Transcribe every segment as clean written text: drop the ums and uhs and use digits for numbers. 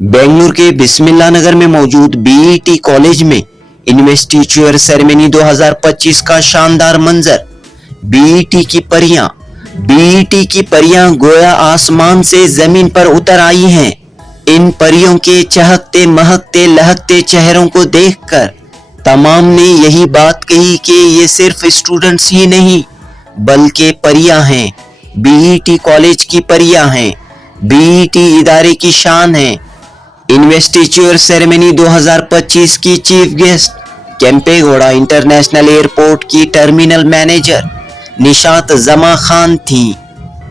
बेंगलुरु के बिस्मिल्लाह नगर में मौजूद बीईटी कॉलेज में इन्वेस्टिच्योर सेरेमनी 2025 का शानदार मंजर। बीईटी की परियां गोया आसमान से जमीन पर उतर आई हैं। इन परियों के चहकते महकते लहकते चेहरों को देखकर तमाम ने यही बात कही कि ये सिर्फ स्टूडेंट्स ही नहीं बल्कि परियां हैं। बीईटी कॉलेज की परियां हैं। बीईटी इदारे की शान है। इन्वेस्टिच्योर सेरेमनी 2025 की chief guest Kempegowda international airport की टर्मिनल मैनेजर निशात जमा खान थी।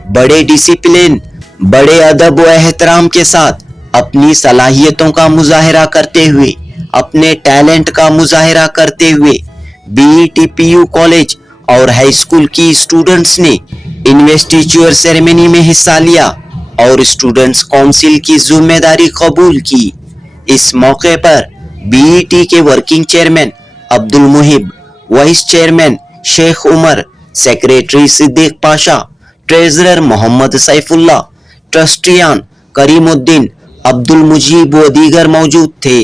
बड़े डिसिप्लिन, बड़े अदब व एहतराम के साथ अपनी सलाहियतों का मुजाहिरा करते हुए, अपने टैलेंट का मुजाहिरा करते हुए बीईटी पीयू कॉलेज और हाई स्कूल की स्टूडेंट्स ने इन्वेस्टिच्योर सेरेमनी में हिस्सा लिया और स्टूडेंट्स काउंसिल की जिम्मेदारी कबूल की। इस मौके पर बीईटी के working chairman Abdul Muhib, vice chairman Sheikh Umar, secretary Siddiq Pasha, treasurer Mohammed Saifullah, ट्रस्टियान करीमुद्दीन, अब्दुल मुजीब व दीगर मौजूद थे।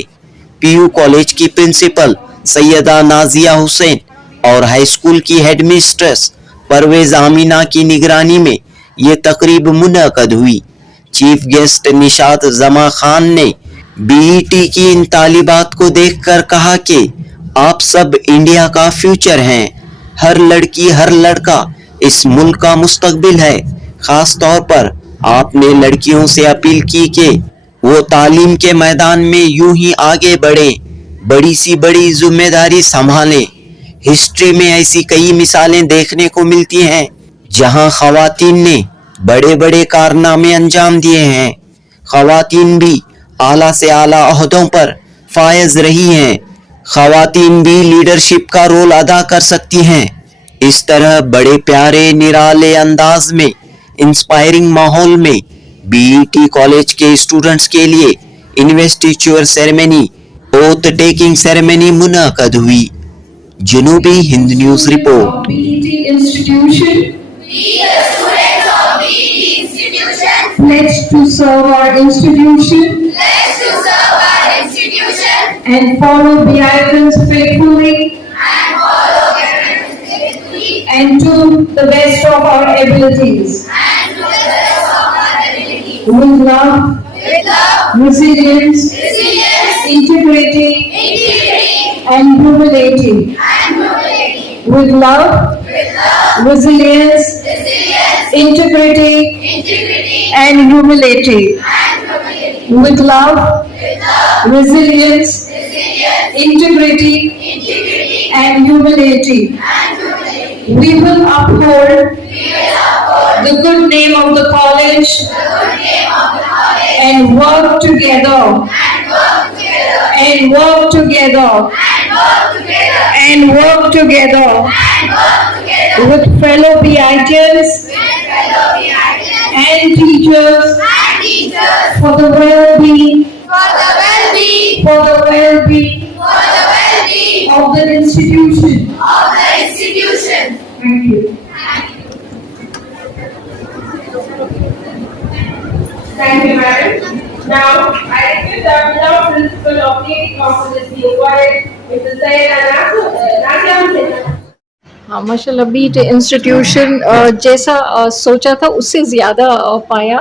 पीयू कॉलेज की प्रिंसिपल सैयदा नाजिया हुसैन और हाई स्कूल की हेडमिस्ट्रेस परवेज आमीना की निगरानी में ये तकरीब मुनअक़द हुई। चीफ गेस्ट निशात जमा खान ने बीईटी की इन तालिबात को देखकर कहा कि आप सब इंडिया का फ्यूचर हैं। हर लड़की हर लड़का इस मुल्क का मुस्तकबिल है। खास तौर पर आपने लड़कियों से अपील की कि वो तालीम के मैदान में यूं ही आगे बढ़े, बड़ी सी बड़ी जिम्मेदारी संभालें। हिस्ट्री में ऐसी कई मिसालें देखने को मिलती हैं जहां खवातीन ने बड़े बड़े कारनामे अंजाम दिए हैं। खवातीन भी आला से आला ओहदों पर फायज रही हैं। खवातीन भी लीडरशिप का रोल अदा कर सकती हैं। इस तरह बड़े प्यारे निराले अंदाज में इंस्पायरिंग माहौल में बीईटी कॉलेज के स्टूडेंट्स के लिए investiture ceremony oath taking ceremony मुनअक़द हुई। Janubi Hind news report. Pledge to serve our institution and follow Pariyaan faithfully and to the best of our abilities. With love, resilience, integrity, and humility. With love, resilience, integrity, and humility. With love, resilience, integrity, and humility. We will uphold the good name of the college and work together with fellow PITians and teachers for the well-being of the institution. Thank you. Thank you, madam. Now, I request the beloved principal of the Council be awarded Mr. Nadia. हाँ माशाल्लाह BET institution जैसा सोचा था उससे ज़्यादा पाया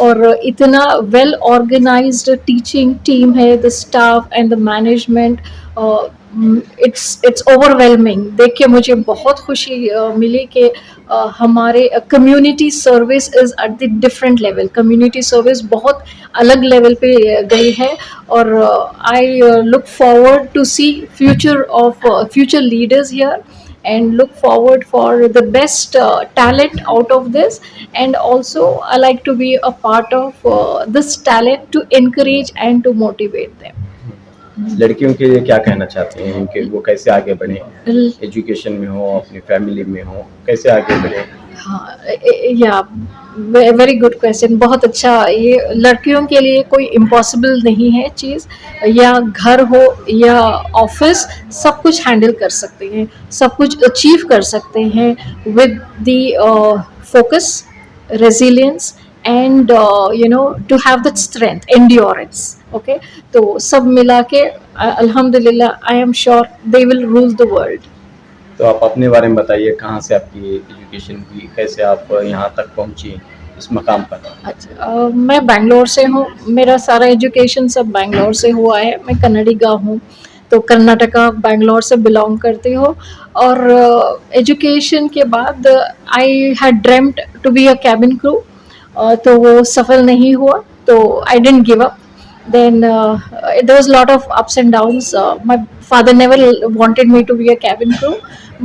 और इतना वेल ऑर्गेनाइज्ड टीचिंग टीम है। The staff and the management it's overwhelming. देख के मुझे बहुत खुशी मिली कि हमारे community service is at the different level. Community service बहुत अलग लेवल पे गई है और I look forward to see future leaders here and look forward for the best talent out of this, and also I like to be a part of this talent to encourage and to motivate them. लड़कियों के लिए क्या कहना चाहते हैं कि वो कैसे आगे बढ़े, एजुकेशन में हो, अपनी फैमिली में हो, कैसे आगे बढ़े? हाँ या वेरी गुड क्वेश्चन, बहुत अच्छा। ये लड़कियों के लिए कोई इम्पॉसिबल नहीं है चीज़, या घर हो या ऑफिस, सब कुछ हैंडल कर सकते हैं, सब कुछ अचीव कर सकते हैं with the focus, resilience and to have that strength, endurance. Okay, तो सब मिला के अल्हम्दुलिल्लाह I am sure they will rule the world. तो आप अपने बारे में बताइए, कहाँ से आपकी एजुकेशन हुई, कैसे आप यहाँ तक पहुँची इस मकाम पर? अच्छा, मैं बैंगलोर से हूँ. मेरा सारा एजुकेशन सब बैंगलोर से हुआ है. मैं कन्नडिगा हूँ, तो कर्नाटका बैंगलोर से बिलोंग करती हूँ. और एजुकेशन के बाद I had dreamed to be a cabin crew, तो वो सफल नहीं हुआ, तो I didn't give up. Then there was a lot of ups and downs. My father never wanted me to be a cabin crew,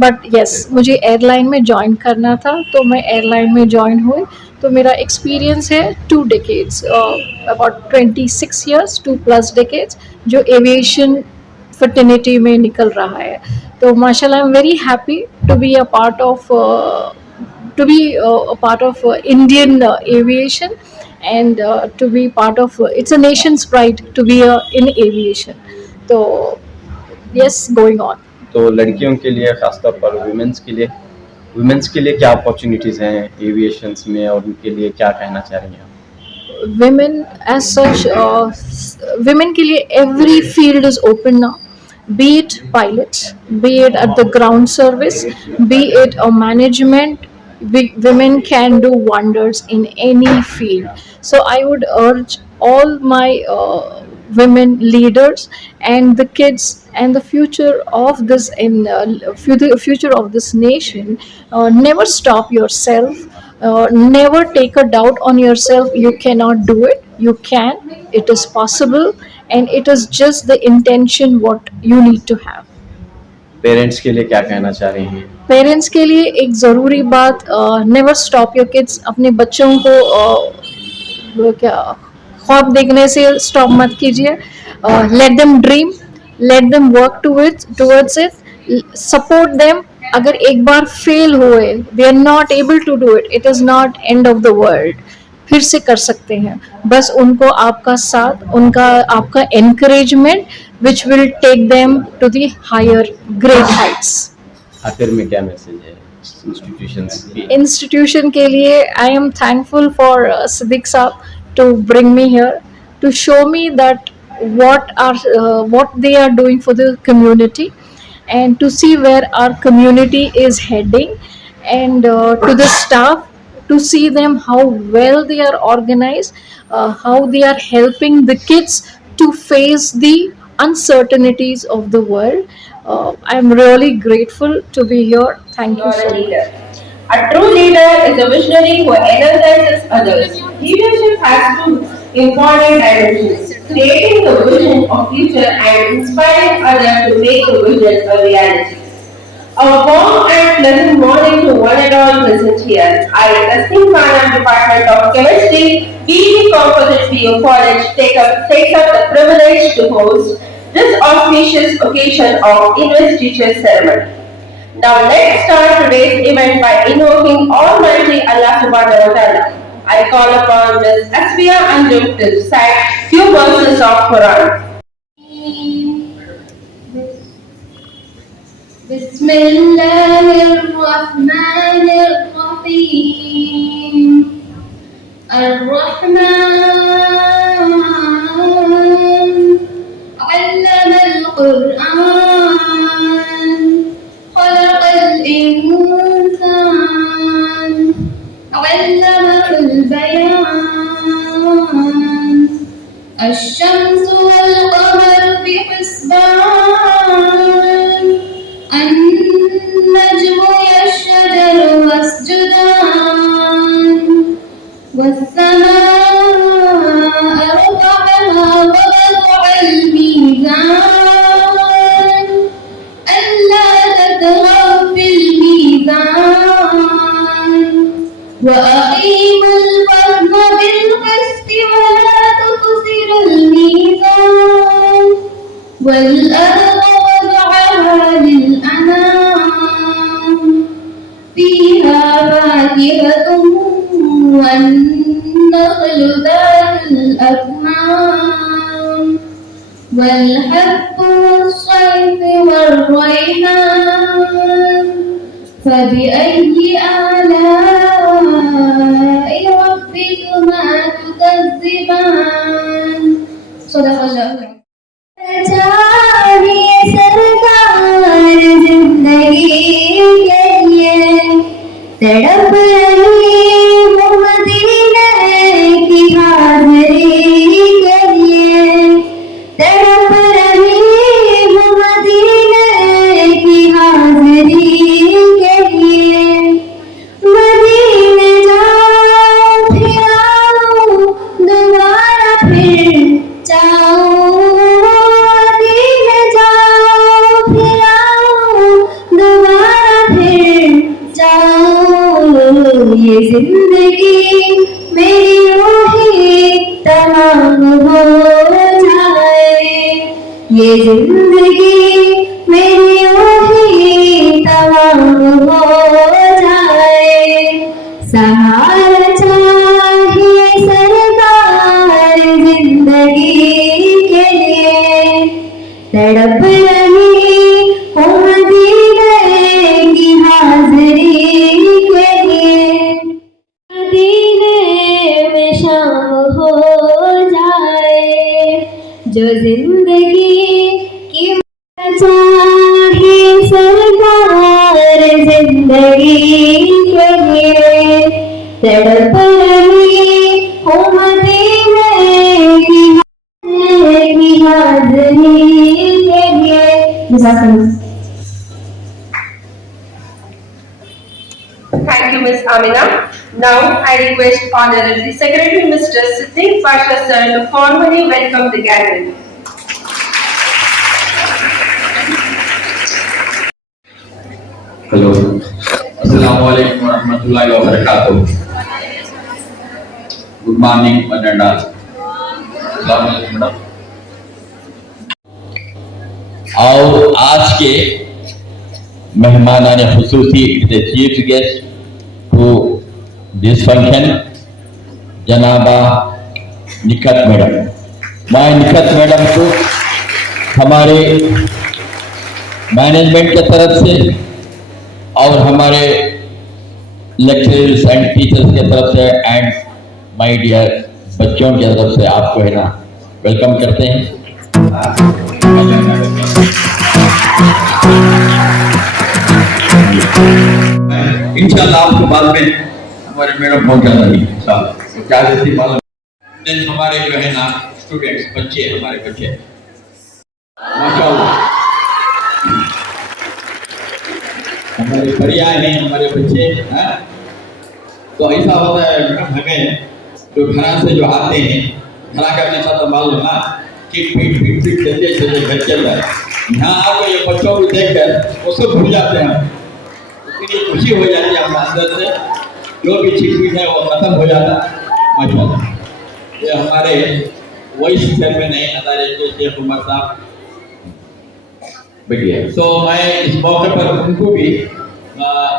but yes, मुझे airline में join करना था, तो मैं एयरलाइन में ज्वाइन हुई. तो मेरा एक्सपीरियंस है 2 decades, अबाउट 26 years, 2+ decades, जो एविएशन फर्टिनिटी में निकल रहा है. तो माशाल्लाह I am very happy to be a part of Indian aviation, and to be part of it's a nation's pride to be in aviation. So yes, going on. तो लड़कियों के लिए, खासतौर पर वुमेन्स के लिए क्या अपॉर्चुनिटीज़ हैं एविएशंस में, और उनके लिए क्या कहना चाह रही हैं आप? Women as such, women के लिए every field is open now, be it pilots, be it at the ground service, be it a management. Women can do wonders in any field. So I would urge all my women leaders and the kids and the future of this future of this nation. Never stop yourself. Never take a doubt on yourself. You cannot do it. You can. It is possible, and it is just the intention what you need to have. Parents के लिए क्या कहना चाह रही हैं? Parents के लिए एक ज़रूरी बात, नेवर स्टॉप योर किड्स. अपने बच्चों को क्या ख्वाब देखने से स्टॉप मत कीजिए. Let them dream, let them work towards it, support them. अगर एक बार फेल हुए, they are not able to do it, it is not end of the world. फिर से कर सकते हैं. बस उनको आपका साथ, उनका आपका encouragement which will take them to the higher great heights. आखिर में क्या मैसेज है इंस्टीट्यूशंस की? इंस्टीट्यूशन के लिए I am thankful for Siddiq sahab to bring me here, to show me that what they are doing for the community, and to see where our community is heading, and to the staff, to see them how well they are organized, how they are helping the kids to face the uncertainties of the world. I am really grateful to be here. Thank you You're so a much. leader. A true leader is a visionary who energizes others. Leadership has two important dimensions: creating the vision of future and inspiring others to make the vision a reality. A warm and pleasant morning to one and all present here. I, the Khanam Department of Chemistry, BE Composite PU College, takes up the privilege to host this auspicious occasion of Investiture ceremony. Now let's start today's event by invoking Almighty Allah Subhanahu wa Taala. I call upon Ms. Asfiya Anjum to recite few verses of Quran. بسم الله الرحمن الرحيم. الرحمن علم القرآن خلق الإنسان علمه البيان. الشمس والقمر بحسبان النجم والشجر يسجدان. والسماء رفعها ووضع الميزان ألا تطغوا في الميزان وأقيموا الوزن بالقسط ولا تخسروا الميزان. والأرض وضعها للأنام فيها فاكهة والنخل ذات الأكمام والحب والصيف والريحان. فبأي آلاء ربكما تكذبان. चाहिए सरकार जिंदगी के लिए तड़प रही हूँ मदीने की हाज़िरी के लिए तड़प रही हूँ मदीने की हाज़िरी के लिए मदीने जाऊं फिर आऊं दोबारा फिर जाऊं मदीने जाऊं फिर आऊं दोबारा फिर जाऊं ये जिंदगी मेरी रूही तमाम हो जाए ये जिंदगी मेरी रूही तमाम हो जाए सहारा चाहिए सरकार जिंदगी के लिए तड़प रही हूँ मदीने की हाज़िरी के लिए मदीने में शाम हो जाए जो जिंदगी की चाहिए सरकार जिंदगी के लिए तड़प रही हूँ मदीने की हाज़िरी के लिए। Thank you, Ms. Amina. Now, I request Honorary Secretary Mr. Siddiq Pasha sir to formally welcome the gathering. Hello, अस्सलाम वालेकुम रहमतुल्लाहि व बरकातुहू। Good morning madam. अस्सलाम वालेकुम मैडम। और आज के मेहमानान खुसूसी the chief guest to this function जनाबा निखत मैडम। मैं निखत मैडम को हमारे मैनेजमेंट की तरफ से और हमारे लेक्चरर्स एंड टीचर्स की तरफ से एंड माय डियर बच्चों की तरफ से आपको है ना वेलकम करते हैं। इंशाल्लाह आपको बाद में हमारे मैडम पहुंचा देंगे इंशाल्लाह। तो क्या जैसी मालूम हमारे जो है ना स्टूडेंट्स बच्चे हमारे बच्चे माशाल्लाह हमारे परियान हैं हमारे बच्चे हैं। तो ऐसा होता है हमें जो घर से जो आते हैं घर का जैसा तो मालूम ना कि फिट चलते चलते घर चल रहा है। यहाँ आपको ये बच्चों को देखकर वो सब भूल जाते हैं। इतनी खुशी हो जाती है हमारे अंदर से जो भी छिटपिट है वो खत्म हो जाता है माशाल्लाह। ये हमारे वॉइस चेयरमैन है हमारे शेख उमर साहब बढ़िया। तो मैं इस मौके पर उनको भी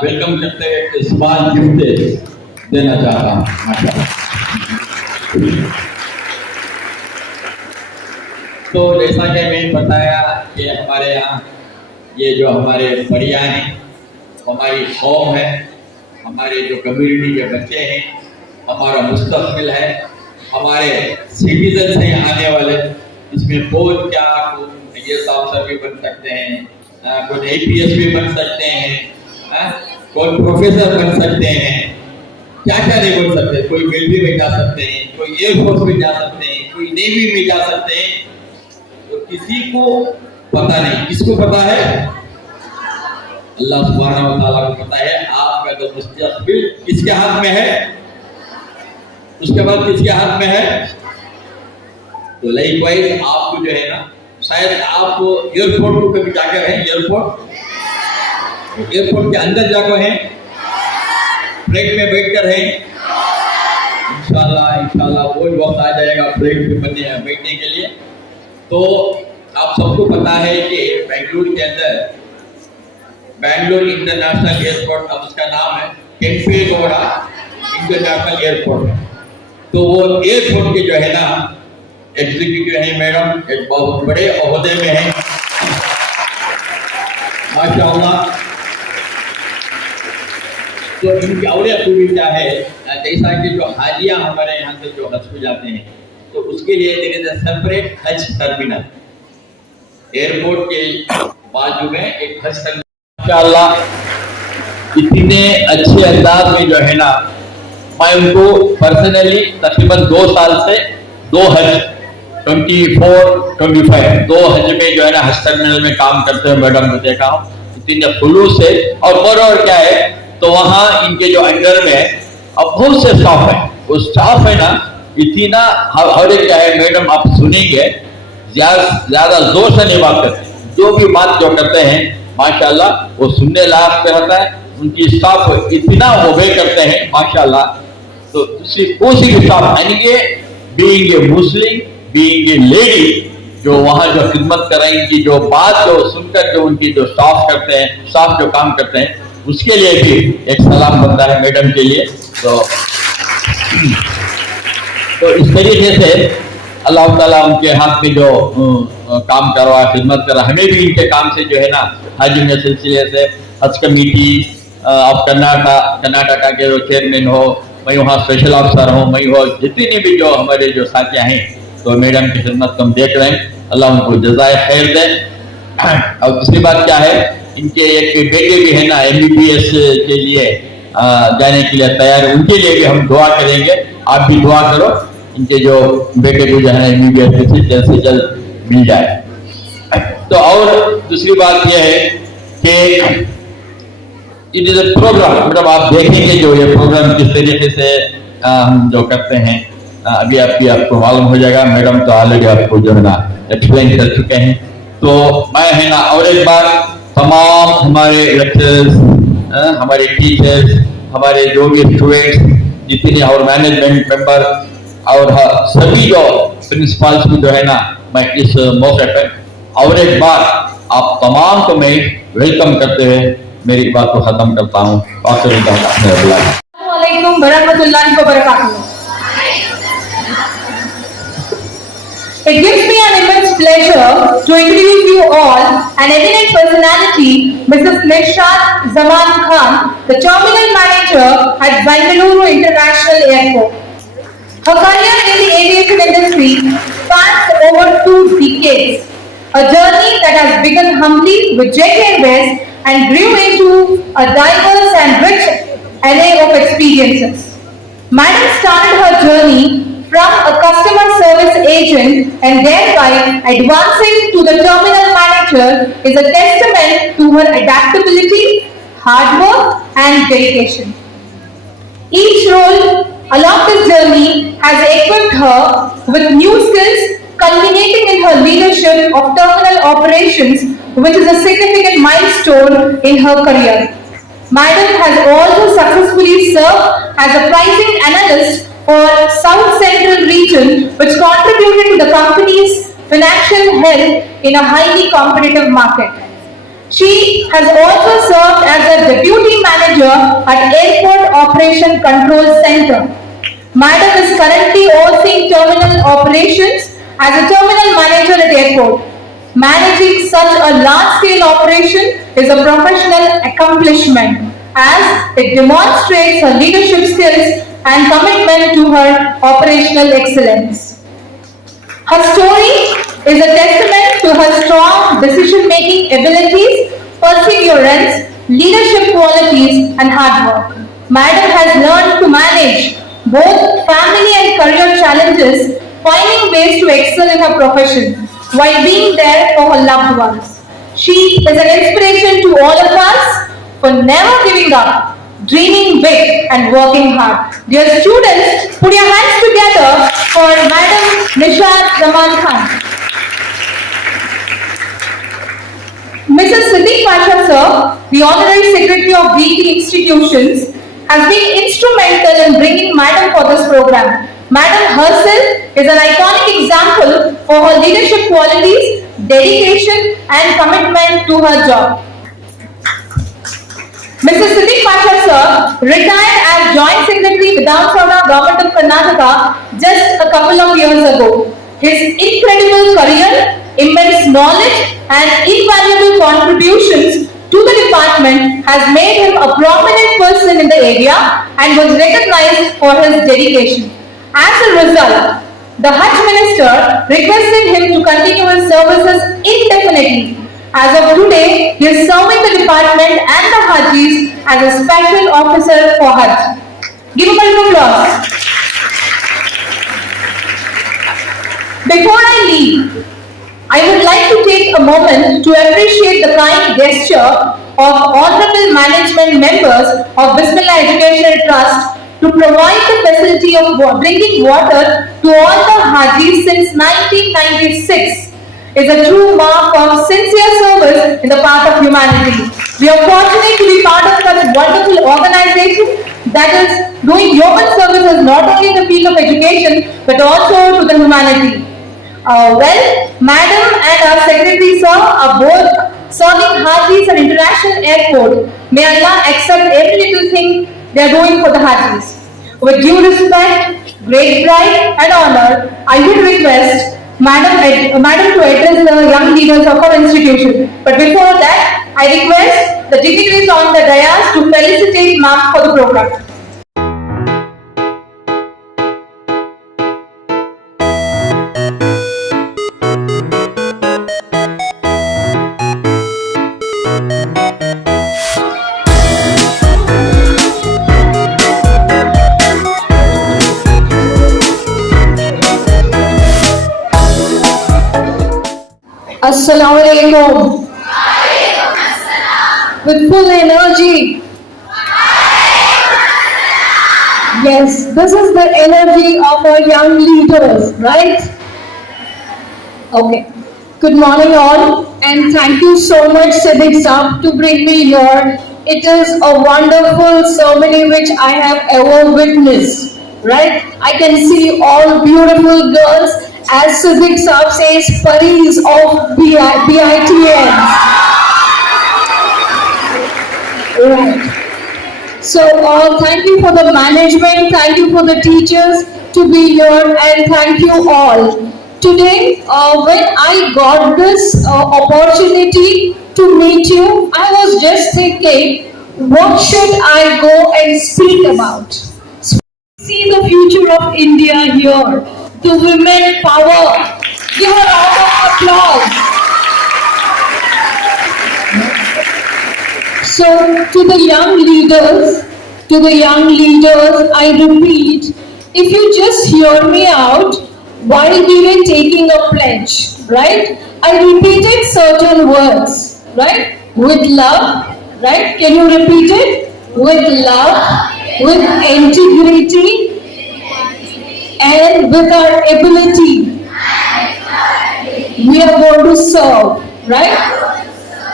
वेलकम करते हुए स्मॉल गिफ्ट देना चाहता हूँ माशाल्लाह। तो जैसा कि मैंने बताया कि हमारे यहाँ ये जो हमारे परियान है हमारी कौम है हमारे जो कम्युनिटी के बच्चे हैं हमारा मुस्तकबिल है हमारे सिटीजन हैं आने वाले। इसमें बहुत क्या IAS ऑफिसर भी बन सकते हैं कोई APS भी बन सकते हैं कोई प्रोफेसर बन सकते हैं क्या क्या नहीं बन सकते। कोई मिलिट्री में जा सकते हैं कोई एयरफोर्स में जा सकते हैं कोई नेवी में जा सकते हैं। तो किसी को पता नहीं किसको पता है अल्लाह सुब्हानहू व तआला को पता है। आपका तो मुस्तकबिल किसके हाथ में है उसके बाद किसके हाथ में है। तो लाइकवाइज आपको जो है ना शायद आप एयरपोर्ट को कभी जाकर हैं एयरपोर्ट के अंदर जाकर हैं फ्लाइट में बैठकर हैं इंशाल्लाह वो वक्त आ जाएगा फ्लाइट में बैठने के लिए। तो आप सबको पता है कि बेंगलुरु के अंदर बेंगलुरु इंटरनेशनल एयरपोर्ट अब उसका नाम है केम्पेगौड़ा इंटरनेशनल एयरपोर्ट। तो वो एयरपोर्ट के जो है ना एग्जीक्यूटिव है मैडम एक बहुत बड़े ओहदे में है माशाअल्लाह। तो इनकी और खूबी क्या है जैसा कि जो हाजियां हमारे यहाँ से जो हज को जाते हैं तो उसके लिए देयर इज अ सेपरेट हज टर्मिनल, एयरपोर्ट के बाजू में एक हज टर्मिनल। इंशाअल्लाह इतने अच्छे अंदाज में जो है ना, मैं उनको पर्सनली तकरीबन 2 साल से 2 हज 24-25 2 हज में जो है ना हज टर्मिनल में काम करते हुए मैडम को देखा हूँ, इतने खुलूस से। और क्या है, तो वहाँ इनके जो अंडर में अब बहुत से स्टाफ है, वो स्टाफ है ना इतना हर एक क्या है मैडम, आप सुनेंगे ज्यादा जोर से नहीं बात करते, जो भी बात जो करते हैं माशाल्लाह वो सुनने लायक पे होता है। उनकी स्टाफ इतना ओबे करते हैं माशाल्लाह। तो कोई भी स्टाफ यानी कि being a Muslim, being a lady, जो वहाँ जो खिदमत कर रही इनकी जो बात जो सुनकर जो उनकी जो स्टाफ करते हैं, स्टाफ जो काम करते हैं, उसके लिए भी एक सलाम बनता है मैडम के लिए। तो इस तरीके से अल्लाह ताला उनके हाथ में जो काम करवा, खिदमत करा, हमें भी इनके काम से जो है ना हज में सिलसिले से हज कमेटी ऑफ कर्नाटका के जो चेयरमैन हो, मैं वहाँ स्पेशल ऑफिसर हूँ, मैं हो जितने भी जो हमारे जो साथियाँ हैं, तो मैडम की खिदमत को हम देख रहे हैं, अल्लाह उनको जज़ाए खैर दे। और दूसरी बात क्या है, इनके एक बेटे भी है ना MBBS के लिए जाने के लिए तैयार है, उनके लिए भी हम दुआ करेंगे। आप भी दुआ करो इनके जो बेटे को जो है MBBS से जल्द मिल जाए। तो और दूसरी बात यह है कि इट इज अ प्रोग्राम, मतलब आप देखेंगे जो ये प्रोग्राम किस तरीके से हम जो करते हैं, अभी आपको मालूम हो जाएगा। मैडम तो ऑलरेडी आपको जो है ना एक्सप्लेन कर चुके हैं। तो मैं है ना और एक बार तमाम हमारे लेक्चरर्स, हमारे टीचर्स, हमारे जो भी स्टूडेंट्स जितने और मैनेजमेंट मेंबर और सभी जो प्रिंसिपल्स को जो है ना, मैं इस मौके पर और एक बार आप तमाम को मैं वेलकम करते हुए मेरी बात को खत्म करता हूँ। Assalamualaikum warahmatullahi wabarakatuh. It gives me an immense pleasure to introduce you all an eminent personality, Mrs. Nishath Zaman Khan, the Terminal Manager at Bangalore International Airport. Her career in the aviation industry spans over 2 decades, a journey that has begun humbly with Jet Airways and grew into a diverse and rich array of experiences. Madam started her journey from a customer service agent and thereby advancing to the terminal manager is a testament to her adaptability, hard work and dedication. Each role along this journey has equipped her with new skills, culminating in her leadership of terminal operations, which is a significant milestone in her career. Madam has also successfully served as a pricing analyst for South Central region, which contributed to the company's financial health in a highly competitive market. She has also served as a deputy manager at Airport Operation Control Center. Madam is currently overseeing terminal operations as a terminal manager at airport. Managing such a large-scale operation is a professional accomplishment as it demonstrates her leadership skills and commitment to her operational excellence. Her story is a testament to her strong decision-making abilities, perseverance, leadership qualities, and hard work. Madam has learned to manage both family and career challenges, finding ways to excel in her profession while being there for her loved ones. She is an inspiration to all of us for never giving up, dreaming big and working hard. Dear students, put your hands together for Madam Nishath Zaman Khan. Mrs. Siddiq Pasha sir, the Honorary Secretary of BT Institutions, has been instrumental in bringing Madam for this program. Madam herself is an iconic example for her leadership qualities, dedication and commitment to her job. Mrs. Siddiq Pasha sir retired as Joint Secretary Vidhan Sabha Government of Karnataka just a couple of years ago. His incredible career, immense knowledge and invaluable contributions to the department has made him a prominent person in the area and was recognized for his dedication. As a result, The Hajj minister requested him to continue his services indefinitely. As of today, he is serving the department and the Hajis as a special officer for Hajj. Give him a round of applause. Before I leave, I would like to take a moment to appreciate the kind gesture of honorable management members of Bismillah Educational Trust to provide the facility of bringing water to all the Hajis since 1996 is a true mark of sincere service in the path of humanity. We are fortunate to be part of such a wonderful organization that is doing human services not only in the field of education but also to the humanity. Madam and our secretary sir are both serving Hajis at International Airport. May Allah accept every little thing they are doing for the Hajis. With due respect, great pride and honor, I would request Madam to address the young leaders of our institution. But before that, I request the dignitaries on the dais to felicitate Ma'am for the program. Assalamu alaikum. With full energy. Yes, this is the energy of our young leaders, right? Okay. Good morning all, and thank you so much Siddiq Saab to bring me here. It is a wonderful ceremony which I have ever witnessed, right? I can see all beautiful girls, as Siddiq Saab says, Paris of BITNs. Right. So thank you for the management, thank you for the teachers to be here, and thank you all. Today, when I got this opportunity to meet you, I was just thinking, what should I go and speak about? See the future of India here, the women power. Give a round of applause. So to the young leaders, I repeat, if you just hear me out, while we were taking a pledge, right? I repeated certain words, right? With love, right? Can you repeat it? With love, with integrity, and with our ability, we are going to serve, right?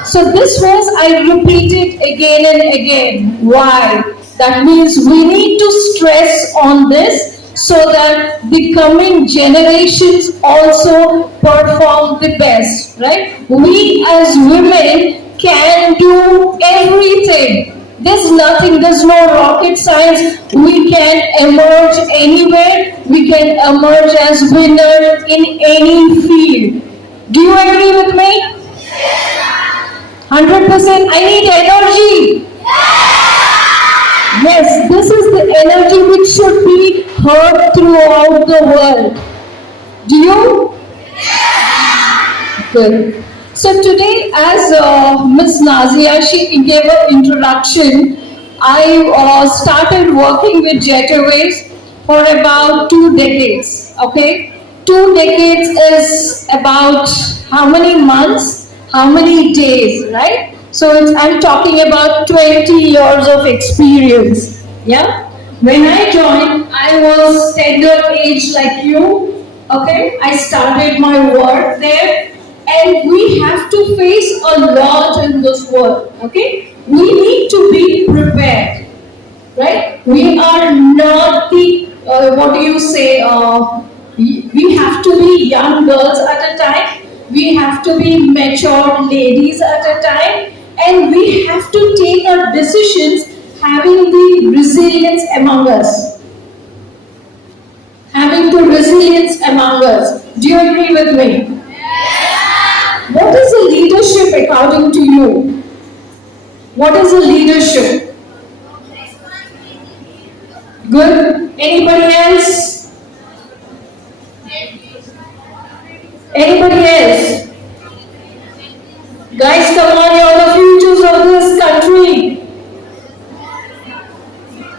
So this was, I repeated again and again. Why? That means we need to stress on this so that the coming generations also perform the best, right? We as women can do everything. There's no rocket science. We can emerge anywhere. We can emerge as winner in any field. Do you agree with me? 100%. I need energy. Yes, this is the energy which should be heard throughout the world. Do you? Good. So today, as Miss Nazia, she gave an introduction, I started working with Jet Airways for about 2 decades. Okay, 2 decades is about how many months, how many days, right? So I'm talking about 20 years of experience. Yeah. When I joined, I was tender age like you. Okay, I started my work there, and we have to face a lot in this world. Okay, we need to be prepared, right? We are not the what do you say? We have to be young girls at a time. We have to be mature ladies at a time, and we have to take our decisions having the resilience among us. Having the resilience among us. Do you agree with me? What is a leadership according to you? What is a leadership? Good. Anybody else?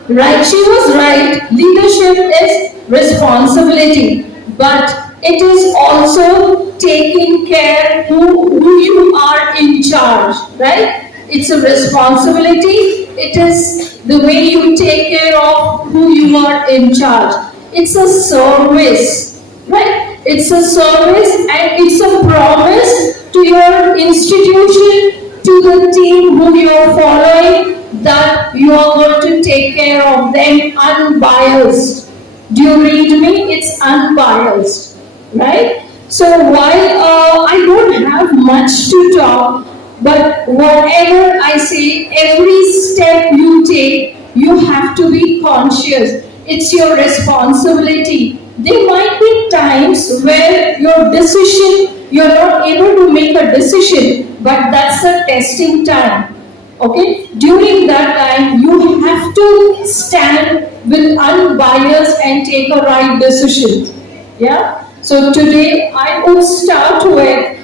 Right, she was right. Leadership is responsibility, but it is also taking care who you are in charge, right? It's a responsibility. It is the way you take care of who you are in charge. It's a service, right? It's a service and it's a promise to your institution, to the team who you are following, that you are going to take care of them unbiased. Do you read me? It's unbiased, right? So while I don't have much to talk, but whatever I say, every step you take, you have to be conscious. It's your responsibility. There might be times where your decision, you're not able to make a decision, but that's a testing time. Okay, during that time you have to stand with unbiased and take a right decision. Yeah, so today I would start with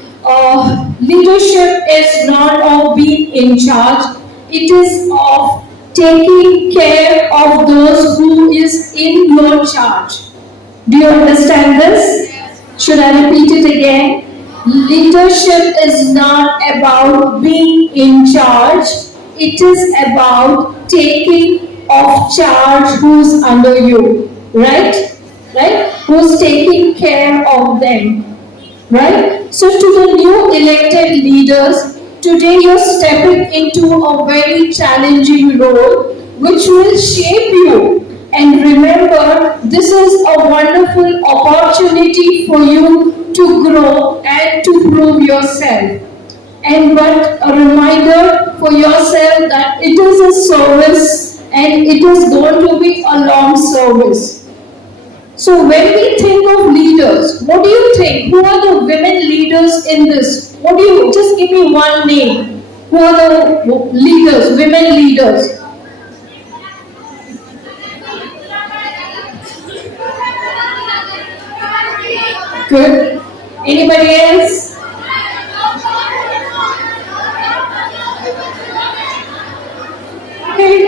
leadership is not of being in charge, it is of taking care of those who is in your charge. Do you understand this? Should I repeat it again? Leadership is not about being in charge, it is about taking of charge who's under you, right? Right? Who's taking care of them, right? So, to the new elected leaders, today you're stepping into a very challenging role which will shape you. And remember, this is a wonderful opportunity for you to grow and to prove yourself. And but a reminder for yourself that it is a service and it is going to be a long service. So when we think of leaders, what do you think? Who are the women leaders in this? What do you, just give me one name. Who are the leaders, women leaders? Good. Anybody else?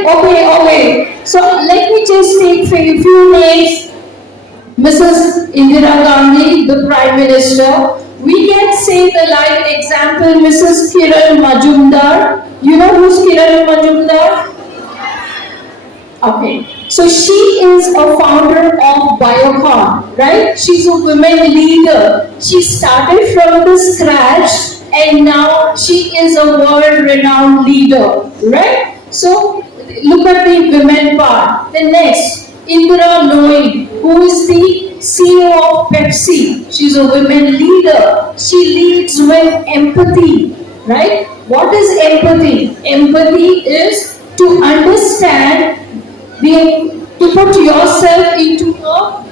Okay. So let me just take a few names. Mrs. Indira Gandhi, the Prime Minister. We can say the like example, Mrs. Kiran Majumdar. You know who's Kiran Majumdar? Okay. So she is a founder of Biocon, right? She's a women leader. She started from the scratch and now she is a world-renowned leader, right? So look at the women part. The next, Indira Nooyi, who is the CEO of Pepsi. She's a women leader. She leads with empathy, right? What is empathy? Empathy is to understand, to put yourself into a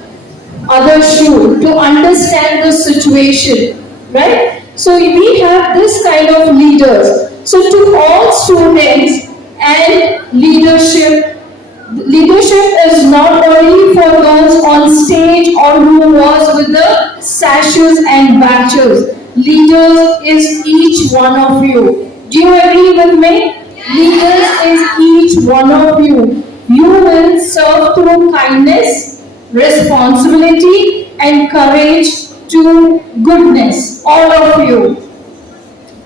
other shoe, to understand the situation, right? So we have this kind of leaders. So to all students and leadership is not only for those on stage or who was with the sashes and badges. Leaders is each one of you. Do you agree with me? Leaders is each one of you. You will serve through kindness, responsibility, and courage to goodness. All of you.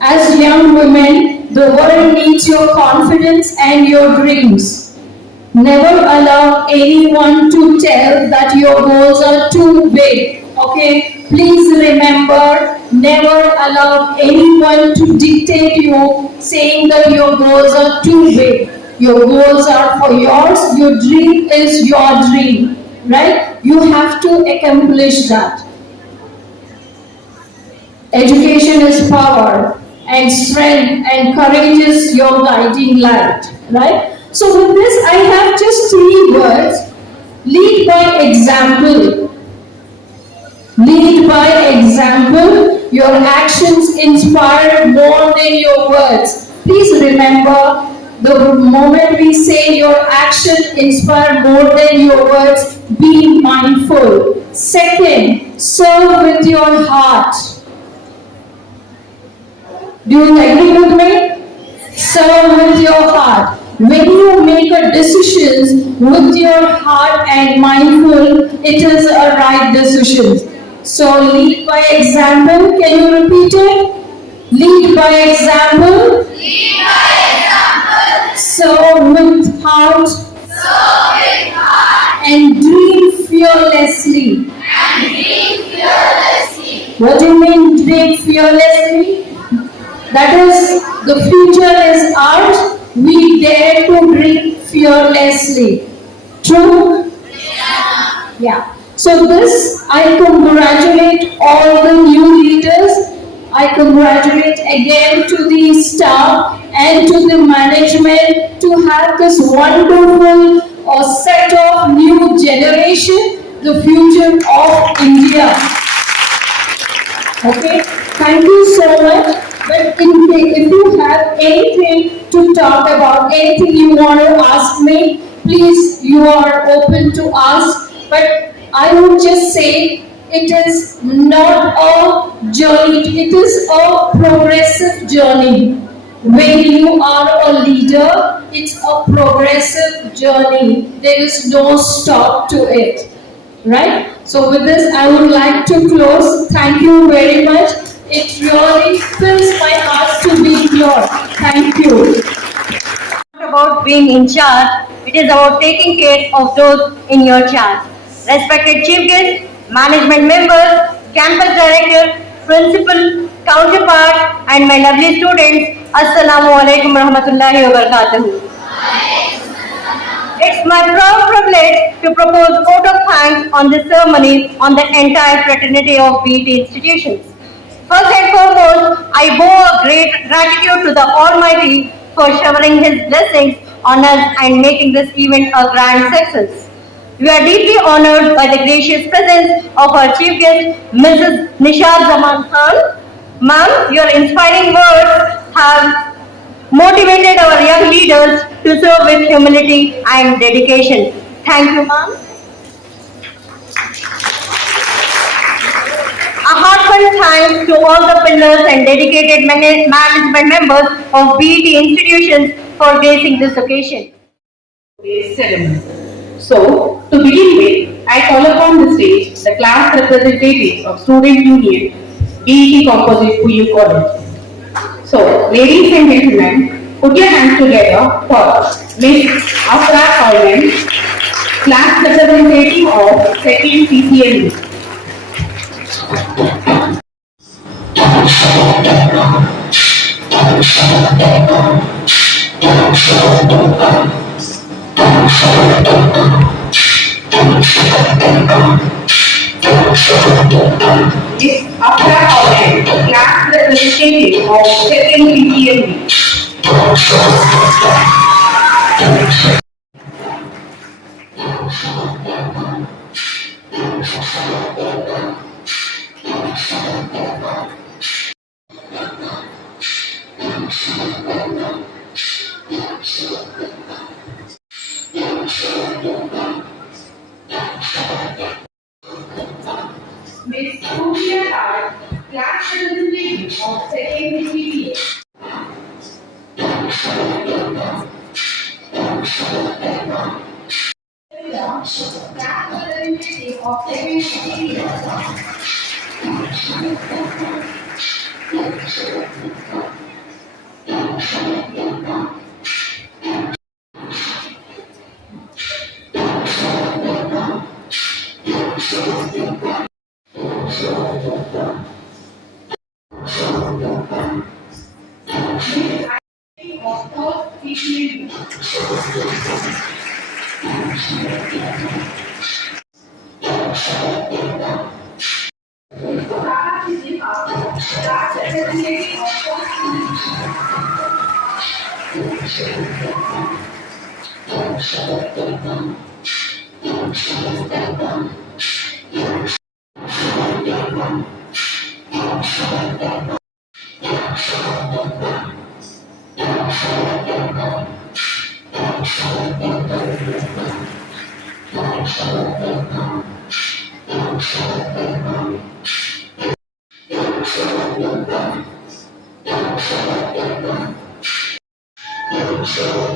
As young women, the world needs your confidence and your dreams. Never allow anyone to tell that your goals are too big. Okay? Please remember, never allow anyone to dictate you saying that your goals are too big. Your goals are for yours. Your dream is your dream. Right? You have to accomplish that. Education is power, and strength and courage is your guiding light. Right? So with this, I have just 3 words. Lead by example. Lead by example. Your actions inspire more than your words. Please remember, the moment we say your action inspire more than your words, be mindful. Second, serve with your heart. Do you agree with me? Serve with your heart. when you make a decision with your heart and mindful, it is a right decision. So lead by example. Can you repeat it? Lead by example. So with heart. And dream fearlessly. What do you mean dream fearlessly? That is, the future is ours. We dare to dream fearlessly. True? Yeah. So this, I congratulate all the new leaders. I congratulate again to the staff and to the management to have this wonderful set of new generation, the future of India. Okay, thank you so much. But if you have anything to talk about, anything you want to ask me, please, you are open to ask. But I would just say it is not a journey, it is a progressive journey. When you are a leader, it's a progressive journey. There is no stop to it. Right? So with this, I would like to close. Thank you very much. It really fills my heart to be here. Thank you. About being in charge, it is about taking care of those in your charge. Respected chief guests, management members, campus director, principal, counterpart, and my lovely students, Assalamu alaikum warahmatullahi wabarakatuh. It's my proud privilege to propose vote of thanks on this ceremony on the entire fraternity of BET institutions. First and foremost, I bow a great gratitude to the Almighty for showering His blessings on us and making this event a grand success. We are deeply honored by the gracious presence of our chief guest, Mrs. Nishath Zaman Khan. Ma'am, your inspiring words have motivated our young leaders to serve with humility and dedication. Thank you, ma'am. A heartfelt thanks to all the pillars and dedicated management members of BET institutions for gracing this occasion. Today's ceremony. So, to begin with, I call upon the stage the class representatives of Student Union, BET Composite PU College. So, ladies and gentlemen, put your hands together for Miss Afra Alden, class representative of 2nd CCLU. Miss Afra Alden, class representative of 2nd CCLU. Miss Sophia Hart, class representative of 2nd CPA. Class representative of 2nd CPA. Of course, CPA.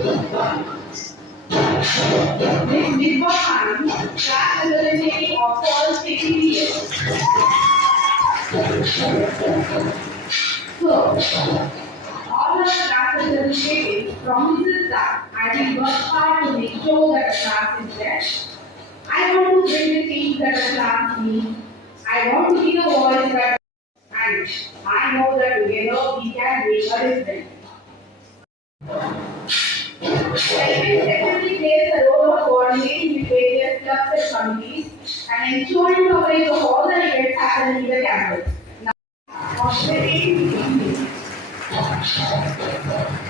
This Nishath Zaman Khan, class representative of all second years. So, all our class representatives promises that I will work hard to make sure that the class is best. I want to bring the things that the class needs. I want to be the voice that, and I know that together we can make a difference. Second secretary plays the role of coordinating with various clubs and committees and ensuring coverage of all the events happening in the campus. Now, on the evening, next event secretary.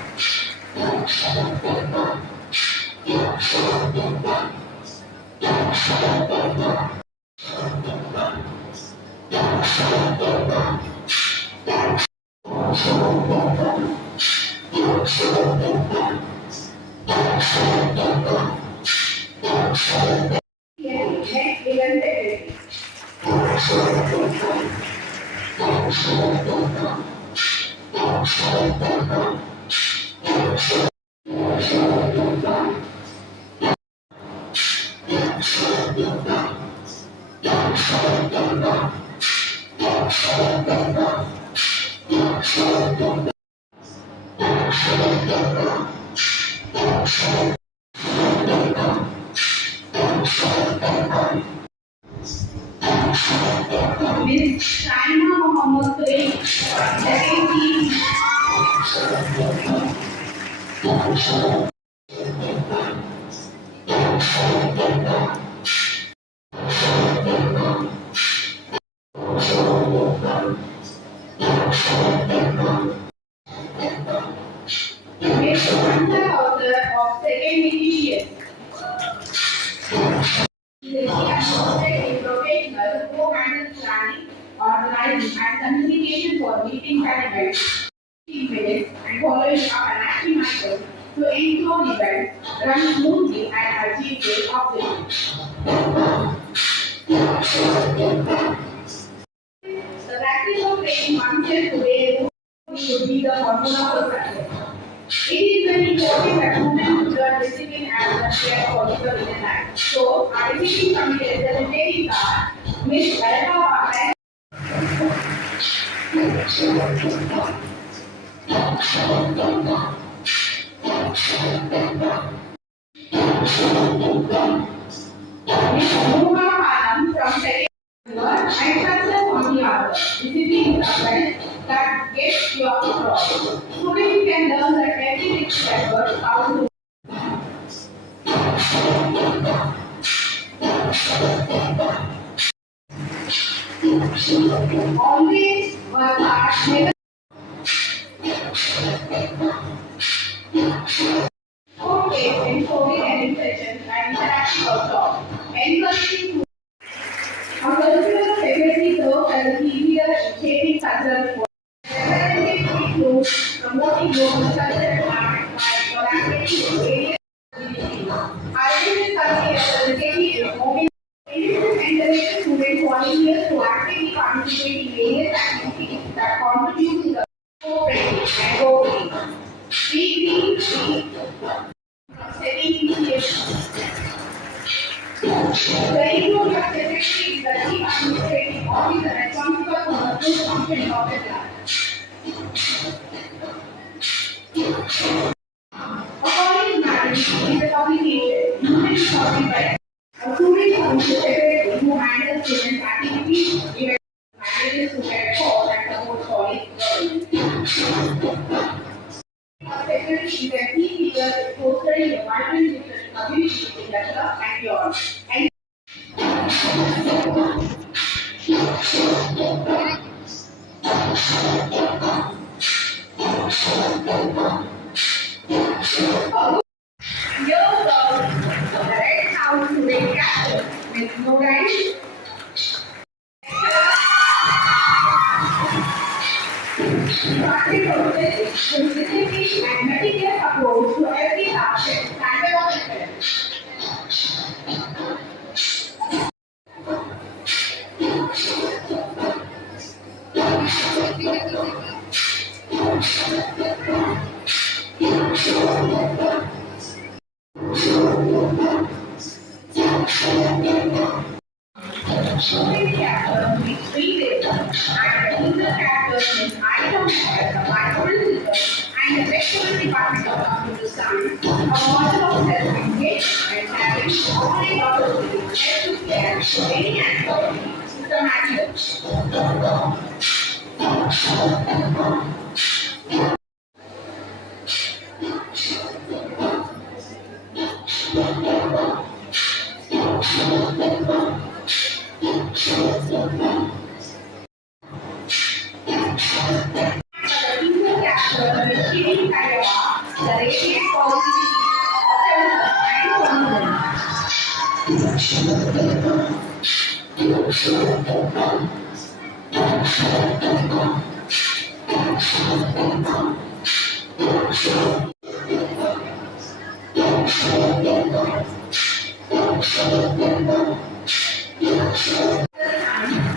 Miss Shaima Mohammed Three, second team. Miss Santa author of second initiative. He is a professional who handles planning, organizing, and communication for meetings and events. Minutes and following up an action item to ensure events run smoothly and achieve their objectives. The practice of training oneself to their role should be the formula for success. It is very important that students learn discipline and share political in life. So, our discipline committee representatives are Ms. Elba Patel. Ms. Numa Khanam from second and success on the other. Discipline is a belt that gets you across. Students can learn that every little effort how to always work hard, never showcase encoding administration and interactive workshop. Encouraging to our cultural secretary serves as a key leader in shaping cultural reform. Representative includes promoting local culture and art by collaborating with various communities. Our education committee representative is moving encourages students volunteers to actively participate in various activities that contribute to the co-training and co-training. We from setting initiatives. Very good secretary is the chief administrative officer responsible for the good functioning of the class. According to management, in the publication, students copied by a student who is the secretary who handles student activities, even manages to get call and support college government. A secretary is a key figure fostering the vibrant community in the club and beyond. And here's the red house today capture with no right. Started process with specific and meticulous approach to every task and standard of excellence. Characters with three labels, and the user characters with item as the vice principal and the vector department of computer science, a model of self-engagement and having online opportunities to share any activity systematically. The user character receiving Kaiwa, the radiant positivity, optimism, and confidence.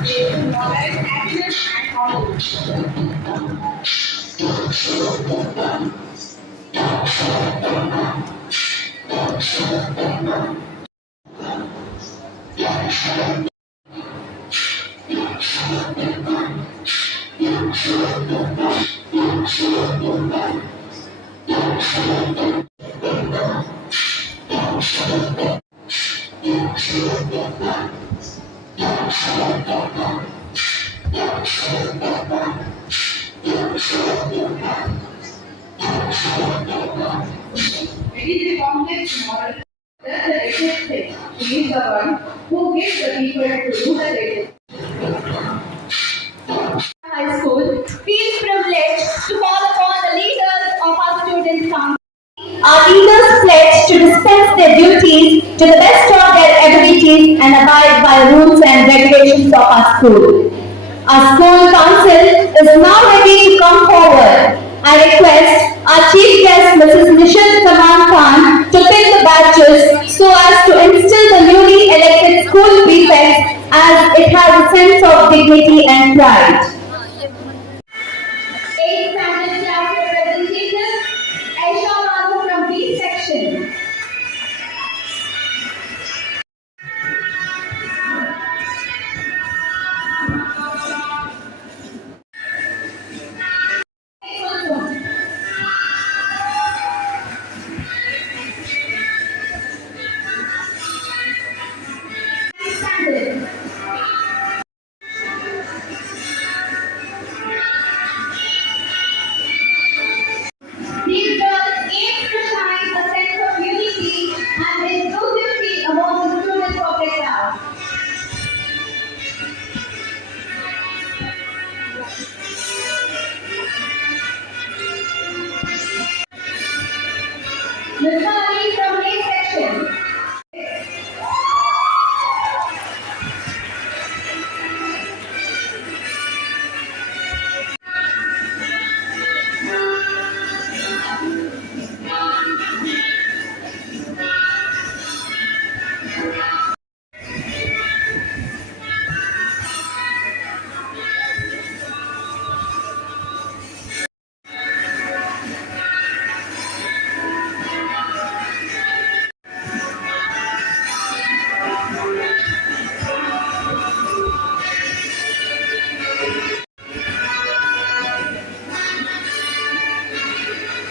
They moderate happiness and confidence. It is a complex model that the racist thing. He is the one who gets the people to do the racist. High School feels privileged to call upon the leaders of our student council. Our leaders pledge to dispense their duties to the best of their abilities and abide by rules and regulations of our school. Our school council is now ready to come forward. I request our chief guest Mrs. Nishath Zaman Khan to pin the badges so as to instill the newly elected school prefects as it has a sense of dignity and pride. 8th standard class representative Aisha Madhu from B section. Standard. These girls aim to shine a sense of unity and inclusivity among the students of their class. Ms. Ali from A section.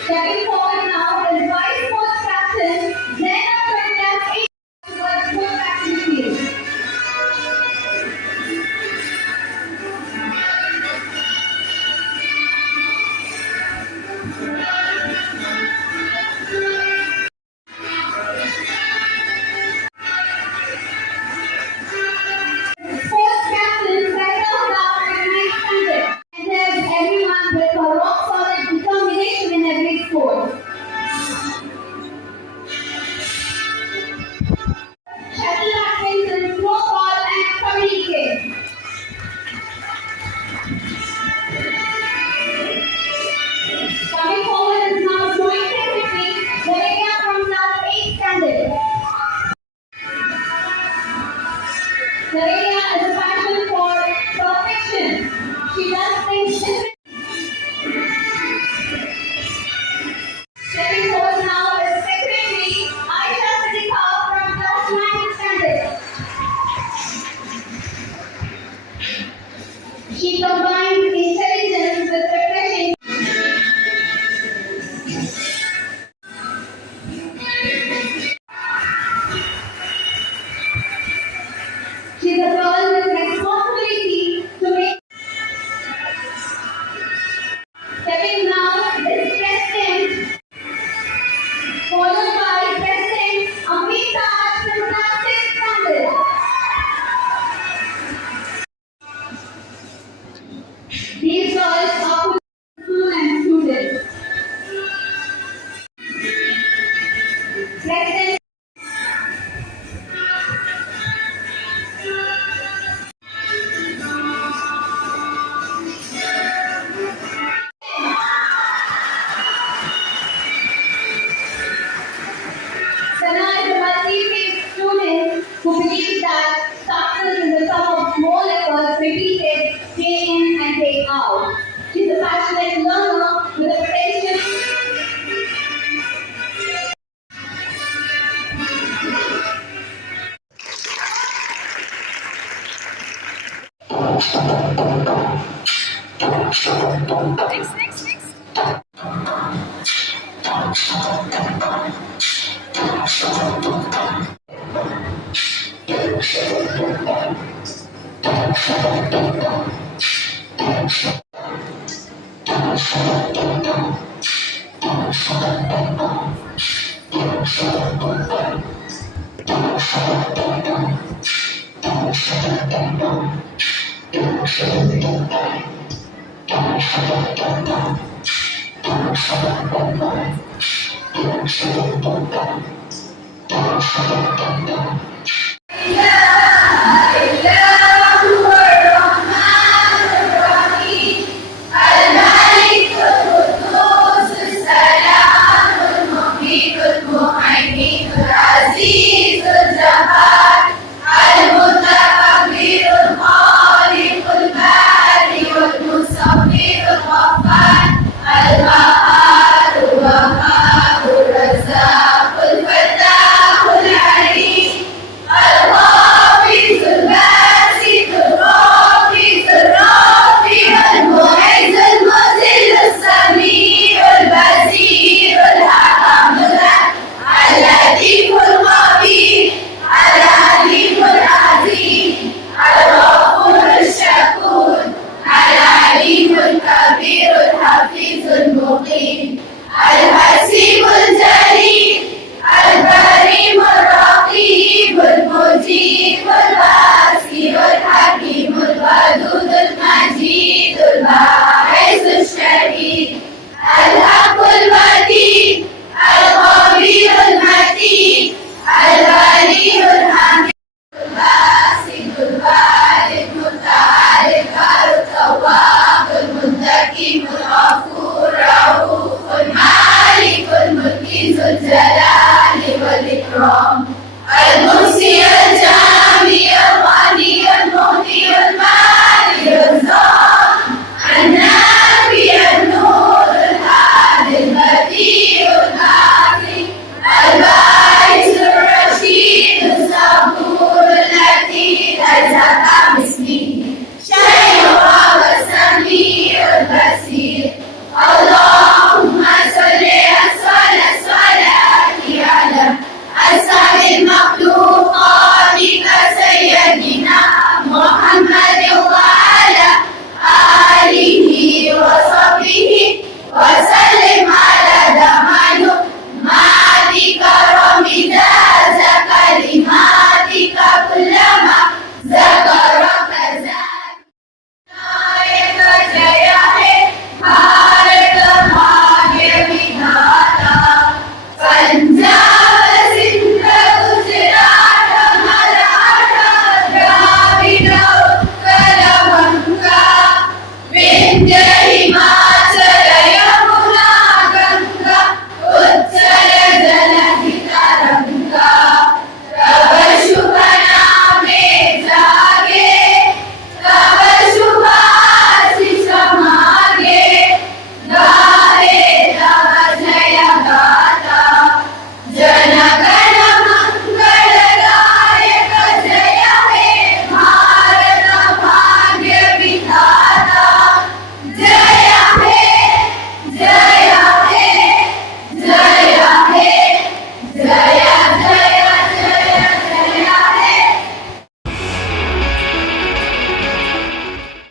Stepping forward now is Vice Sports Captain Zaina from Class 8 towards sports activities. Sports Captain Zaina now in 9th standard and helps everyone with her rock solid determination in every sport. Shuttle badminton, throw ball and kabaddi game. Coming forward is now joint secretary Zaria from class 8 standard. Zaria has a passion for perfection. She does things differently. Stepping forward now is secretary Aisha Siddiqa from class 9 standard. a girl with responsibility to make. Stepping now is President, followed by President Amrita Fantastic Pandit. These girls are full and students. President Sana is a multi-faith student who believes that success is the sum of small efforts repeated day in and day out. She's a passionate learner with a potential.